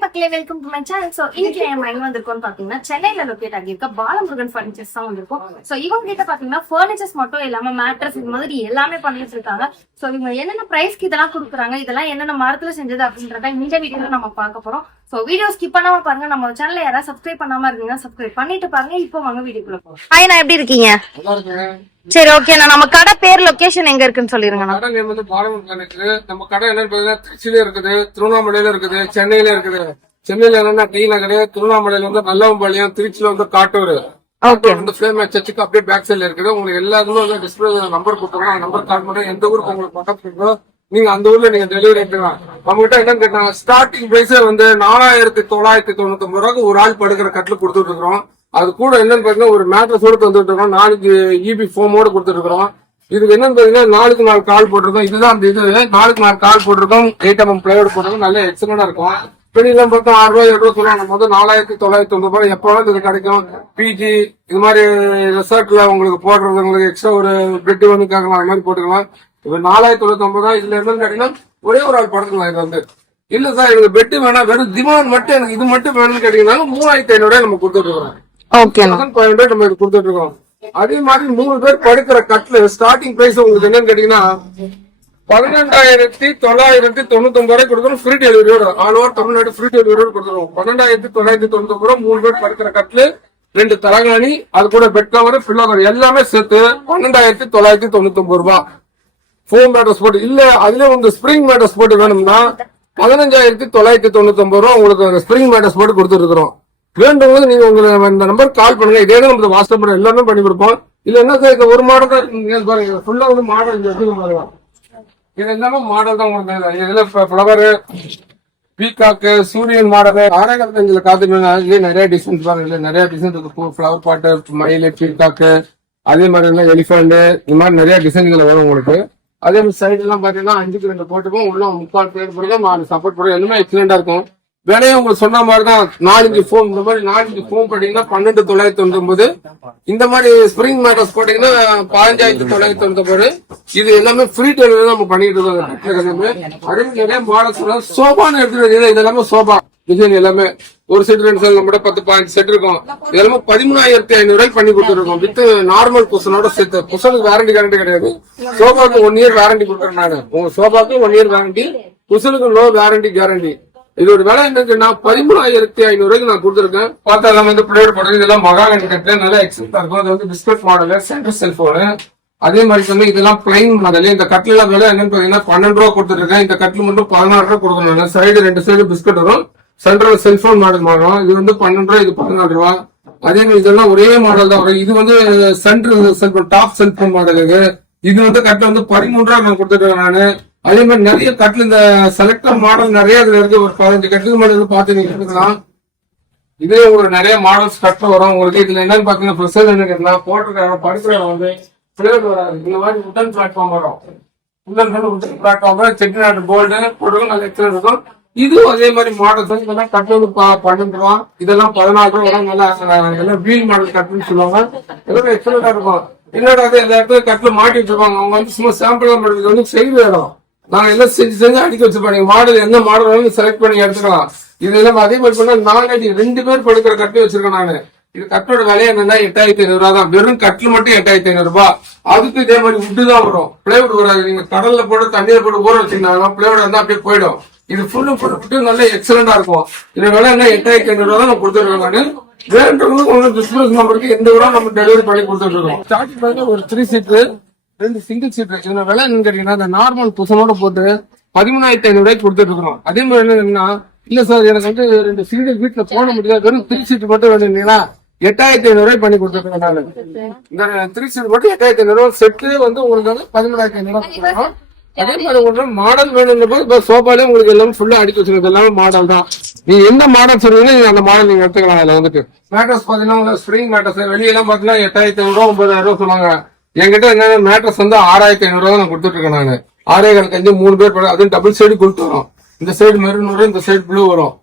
மக்களே welcome to my channel. So இன்னைக்கு நம்ம எங்க வந்திருக்கோம்னு பாத்தீங்கன்னா சென்னையில லொகேட் ஆகியிருக்க பாலமுருகன் பர்னிச்சர்ஸ் தான் வந்திருக்கோம். சோ இவங்க கிட்ட பாத்தீங்கன்னா பர்னிச்சர்ஸ் மட்டும் இல்லாம மேட்ரஸ் இது மாதிரி எல்லாமே பண்ணிட்டு இருக்காங்க. சோ இவங்க என்னென்ன பிரைஸ்க்கு இதெல்லாம் கொடுக்குறாங்க, இதெல்லாம் என்னென்ன மரத்துல செஞ்சது அப்படின்றத இந்த வீடியோல நம்ம பார்க்க போறோம். சோ வீடியோ ஸ்கிப் பண்ணாம பாருங்க. நம்ம சேனல்ல யாராவது சப்ஸ்கிரைப் பண்ணாம இருக்கீங்கன்னா சப்ஸ்கிரைப் பண்ணிட்டு பாருங்க. இப்போ வாங்க வீடியோக்குள்ள போறோம். ஹாய், நான் எப்படி இருக்கீங்க? சரி, ஓகே. நம்ம கடை பேர் லொகேஷன் எங்க இருக்குன்னு சொல்லிருங்க. நம்ம கடை என்னன்னு திருச்சியில இருக்குது, திருவண்ணாமலையில இருக்குது, சென்னையில இருக்குது. சென்னையில என்னன்னா டி நகர், திருவண்ணாமலையில வந்து நல்லவம்பாளையம், திருச்சியில வந்து காட்டூர் சர்ச்சுக்கு அப்படியே பேக் சைட்ல இருக்குது. உங்களுக்கு எல்லாருமே வந்து டிஸ்பிளே நம்பர் கொடுத்துருக்கோம். அந்த நம்பர் கால் பண்ணி எந்த ஊருக்கு உங்களுக்கு பக்கத்துல இருக்கோ நீங்க அந்த ஊர்ல நீங்க டெலிவரி எடுத்துக்கலாம். நம்ம கிட்ட என்னன்னு கேட்டாங்க, ஸ்டார்டிங் பிரைஸ் வந்து 4999 ரூபாய்க்கு ஒரு ஆள் படுக்கிற கட்டில கொடுத்துட்டு இருக்கிறோம். அது கூட என்னன்னு பாத்தீங்கன்னா ஒரு மேட்ரஸோட தந்துட்டு இருக்கோம், 4 EB ஃபோமோட கொடுத்துட்டு இருக்கிறோம். இதுக்கு என்னன்னு பாத்தீங்கன்னா 4க்கு 4 கால் போட்டிருக்கோம். இதுதான் அந்த இது 4க்கு 4 கால் போட்டிருக்கோம், 8 mm பிளேயோட போட்டிருக்கோம். நல்ல எக்ஸலண்டா இருக்கும். வெளியெல்லாம் பார்த்தா 6 ரூபாய் 7 ரூபாய் சொல்லுவாங்க. முதல் 4990 ரூபாய் எப்பவும் இது கிடைக்கும். பிஜி இது மாதிரி ரிசார்ட்ல உங்களுக்கு போடுறது உங்களுக்கு எக்ஸ்ட்ரா ஒரு பெட் வந்து கேட்கலாம், அது மாதிரி போட்டுக்கலாம். இப்ப 4990 தான். இதுல என்னன்னு கேட்டீங்கன்னா ஒரே ஒரு ஆள் படுத்துக்கலாம். இது வந்து இல்ல சார் எனக்கு பெட் வேணாம், வெறும் திவான் மட்டும் எனக்கு இது மட்டும் வேணும்னு கேட்டீங்கன்னா 3500 நம்ம கொடுத்துட்டு இருக்கோம். 1500 நம்ம இது கொடுத்துட்டு இருக்கோம். அதே மாதிரி 3 பேர் படுக்கிற கட்ல ஸ்டார்டிங் பிரைஸ் உங்களுக்கு என்னன்னு கேட்டீங்கன்னா 12999 ரூபாய் கொடுக்கணும். ஃப்ரீ டெலிவரியோட ஆல் ஓவர் தமிழ்நாடு ஃப்ரீ டெலிவரியோட கொடுத்துருவோம். 12999 ரூபாய் 3 பேர் படுக்கிற கட்ல 2 தலகாணி, அது கூட பெட் கவர், பில்லோ கவர் எல்லாமே சேர்த்து 12999 ரூபாய். ஃபோம் மேட்ரஸ் போட்டு இல்ல அதுல உங்களுக்கு ஸ்பிரிங் மேட்ரஸ் போட்டு வேணும்னா 15999 ரூபாய் உங்களுக்கு ஸ்பிரிங் மேட்ரஸ் போட்டு கொடுத்துட்டு இருக்கிறோம். வேண்டும் போது நீங்க உங்களுக்கு இந்த நம்பர் கால் பண்ணுங்க. இதே நம்ம வாட்ஸ்அப் எல்லாமே பண்ணி கொடுப்போம். இல்ல என்ன சார் ஒரு மாடல் தான் பாருங்க, ஃபுல்லா வந்து மாடல் பாருங்க. இது எல்லாமே மாடல் தான் உங்களுக்கு. இதுல ஃபிளவர், பீகாக்கு, சூரியன் மாடல், ஆரேகாலத்துல காத்துனா இதுல நிறைய டிசைன்ஸ் பாருங்க. இதுல நிறைய டிசைன் இருக்கு. ஃபிளவர் பாட்டு, மயில், பீகாக்கு, அதே மாதிரி எலிஃபண்ட், இந்த மாதிரி நிறைய டிசைன்கள் வரும் உங்களுக்கு. அதே மாதிரி சைடு எல்லாம் பாத்தீங்கன்னா 5க்கு 2 போட்டுப்போம். உள்ள 3/4 பேர் போடுறோம், சப்போர்ட் போடுறோம். எல்லாமே எக்ஸலண்டா இருக்கும். வேலையும் உங்களுக்கு சொன்ன மாதிரிதான் 4 ஃபோம். இந்த மாதிரி 4 ஃபோம் போட்டீங்கன்னா 12999. இந்த மாதிரி ஸ்பிரிங் மேட்ரஸ் போட்டீங்கன்னா 15999. இது எல்லாமே ஃப்ரீ டெலிவரி நம்ம பண்ணிட்டு இருக்கோம். அதே நிறைய மாடல்ஸ் சோபான்னு எடுத்துட்டு இது எல்லாமே சோபா டிசைன் எல்லாமே ஒரு செட் 2 செட் நம்ம 10-15 செட் இருக்கும். இதெல்லாமே 13500 ரூபாய் பண்ணி கொடுத்துருக்கோம். வித் நார்மல் குஷனோட சேர்த்து. குஷனுக்கு வாரண்டி கேரண்டி கிடையாது. சோபாக்கு 1 இயர் வாரண்டி கொடுக்குறேன் நான். உங்க சோபாக்கு 1 இயர் வாரண்டி, குஷனுக்கு நோ வாரண்டி கேரண்டி. இதோட விலை என்னன்னா 13500 ரூபாய்க்கு நான் கொடுத்துருக்கேன். பார்த்தா எல்லாம் வந்து பிளேட் போடுறது இதெல்லாம் மகாகனி கட்டு நல்லா எக்ஸலண்டா இருக்கும். அது வந்து பிஸ்கட் மாடல், சென்டர் செல்போனு. அதே மாதிரி வந்து இதெல்லாம் பிளைன் மாடல். இந்த கட்டில எல்லாம் விலை என்னன்னு பாத்தீங்கன்னா 12 ரூபா கொடுத்துருக்கேன். இந்த கட்டில் மட்டும் 16 ரூபாய் கொடுக்கணும். சைடு 2 சைடு பிஸ்கட் வரும். சென்ட்ரல் செல்போன் மாடல் மாறும். இது வந்து 12 ரூபாய், இது 14 ரூபாய். அதே மாதிரி இதெல்லாம் ஒரே மாடல் தான் வரும். இது வந்து central cellphone, top cellphone model. இது வந்து கட்டில வந்து 13 ரூபாய் நான் கொடுத்துருக்கேன் நானு. அதே மாதிரி நிறைய கட்டில் இந்த செலக்டர் மாடல் நிறைய இதுல இருக்கு. ஒரு 15 கட்டில் மாடல் பார்த்து நீங்க எடுத்துக்கலாம். இதுல உங்களுக்கு நிறைய மாடல்ஸ் கட்டில் வரும். உங்களுக்கு இதுல என்னன்னு பாத்தீங்கன்னா ப்ரெஷர் என்ன கேட்கலாம், போட்டுருக்காங்க படுக்கிற வந்து பிளேட் வராது. இந்த மாதிரி உட்டன் பிளாட்ஃபார்ம் வரும். உட்டன் பிளாட்ஃபார்ம் செட்டிநாடு கோல்டு போட்டுருக்கும், நல்ல எக்ஸலன்ட் இருக்கும். இதுவும் அதே மாதிரி மாடல்ஸ். இதெல்லாம் கட்டு வந்து 12 ரூபா, இதெல்லாம் 14 ரூபா வரும். நல்லா எல்லாம் வீல் மாடல் கட்டுன்னு சொல்லுவாங்க. எல்லாமே எக்ஸலண்டா இருக்கும். என்னடா இந்த இடத்துல கட்டில மாட்டி வச்சிருப்பாங்க. அவங்க வந்து சும்மா சாம்பிள் மாடல் வந்து செய்து வேணும். நாங்க எல்லாம் செஞ்சு அடிக்க வச்சிருப்பாங்க. மாடல் என்ன மாடல் செலக்ட் பண்ணி எடுத்துக்கலாம். இது எல்லாம் அதே மாதிரி பண்ணா 2 பேர் படுக்கிற கட்டு வச்சிருக்கேன் நானு. இது கட்டோட விலை என்னன்னா 8500 ரூபாய் தான். வெறும் கட்டில் மட்டும் 8500 ரூபாய். அதுக்கு இதே மாதிரி உட்டு தான் வரும், பிளேவுட் வராது. நீங்க கடல்ல போட்டு தண்ணியில போட்டு ஊற வச்சீங்கன்னா பிளேவுட் இருந்தா அப்படியே போயிடும். இது ஃபுல்லு போட்டு நல்ல எக்ஸலண்டா இருக்கும். இது விலை என்ன 8500 ரூபாய் தான் நான் கொடுத்துருக்கேன் நானு. வேண்டவங்களுக்கு டிஸ்பிளேஸ் நம்பருக்கு எந்த ஊரா நம்ம டெலிவரி பண்ணி கொடுத்துட்டு இருக்கோம். ஸ்டார்டிங் பண்ணி ஒரு 3 சீட்டு 2 சிங்கிள் சீட். இதுல விலை என்னன்னு கேட்டீங்கன்னா இந்த நார்மல் புசனோட போட்டு 13500 ரூபாய்க்கு கொடுத்துட்டு இருக்கோம். அதே மாதிரி என்னன்னா இல்ல சார் எனக்கு வந்து 2 சிங்கிள் வீட்டுல போட முடியாது, வெறும் 3 சீட் மட்டும் வேணும்னா 8500 ரூபாய் பண்ணி கொடுத்துருக்கேன் நானு. இந்த 3 சீட் மட்டும் 8500 ரூபாய். செட்டு வந்து உங்களுக்கு வந்து 13500 ரூபாய் கொடுக்கணும். அதே மாதிரி உங்களுக்கு மாடல் வேணும் போது சோபாலே உங்களுக்கு எல்லாமே ஃபுல்லா அடிக்க வச்சிருக்கிறது எல்லாமே மாடல் தான். நீங்க என்ன மாடல் சொல்றீங்கன்னா நீங்க அந்த மாடல் நீங்க எடுத்துக்கலாம். அதுல வந்துட்டு மேட்ரஸ் பாத்தீங்கன்னா ஸ்ப்ரிங் மேட்ரஸ் வெளியெல்லாம் பாத்தீங்கன்னா 8500 ரூபாய் 9000 ரூபாய் சொல்லுவாங்க. என்கிட்ட என்ன மேட்ரஸ் வந்து 6500 ரூபாய் நான் கொடுத்துட்டு இருக்கேன் நானு. 6 3 பேர், அதுவும் டபுள் சைடு கொடுத்து வரும். இந்த சைடு மெரூன் வரும், இந்த சைடு ப்ளூ வரும்.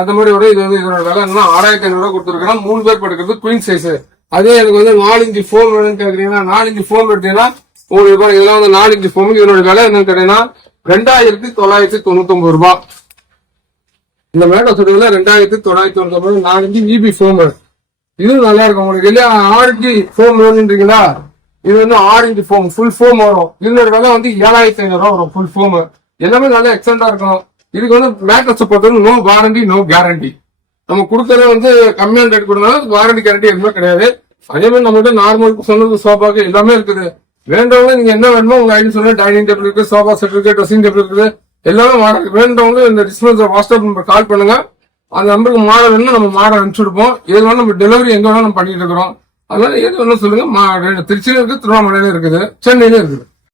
அந்த மாதிரி வரும். இது வந்து இதோட விலை என்ன 6500 ரூபாய் கொடுத்துருக்கேன். 3 பேர் படுக்கிறது குயின் சைஸ். அதே எனக்கு வந்து 4 இன்ச் ஃபோம் வேணும்னு கேக்குறீங்கன்னா 4 இன்ச் ஃபோம் எடுத்தீங்கன்னா உங்களுக்கு இதெல்லாம் வந்து 4 இன்ச் ஃபோம். இதனோட விலை என்னன்னு கேட்டீங்கன்னா 2999 ரூபாய். இந்த மேட்ரஸ் 2999 4 இபி ஃபோம். இது நல்லா இருக்கும் உங்களுக்கு. இல்லையா 6 ஃபோம் வேணுன்றீங்களா, இது வந்து 6 ஃபோம் ஃபுல் ஃபோம் வரும். இதோட விலை வந்து 7500 வரும் ஃபுல் ஃபோம். எல்லாமே நல்லா எக்ஸலண்டா இருக்கும். இதுக்கு வந்து மேட்ரஸ் பொறுத்தவரை நோ வாரண்டி நோ கேரண்டி. நம்ம கொடுக்கறத வந்து கம்மியான ரேட் கொடுத்தாலும் வாரண்டி கேரண்டி எதுவுமே கிடையாது. அதே மாதிரி நம்மகிட்ட நார்மல் சொன்னது சோஃபாக்கு எல்லாமே இருக்குது. வேண்டவங்க நீங்க என்ன வேணுமோ உங்க ஐடி சொல்ல, டைனிங் டேபிள் இருக்கு, சோஃபா செட் இருக்கு, ட்ரெஸ்ஸிங் டேபிள் இருக்குது, எல்லாமே மாடல். வேண்டவங்க இந்த டிஸ்பிளே வாட்ஸ்அப் நம்பர் கால் பண்ணுங்க. அந்த நம்பருக்கு மாடல் வேணும், நம்ம மாடல் அனுப்பிச்சு கொடுப்போம். எது வேணும் நம்ம டெலிவரி எங்க வேணாலும் நம்ம பண்ணிட்டு இருக்கிறோம். அதனால எது வேணும் சொல்லுங்க. திருச்சியில இருக்கு, திருவண்ணாமலையில இருக்குது, சென்னையில இருக்குது.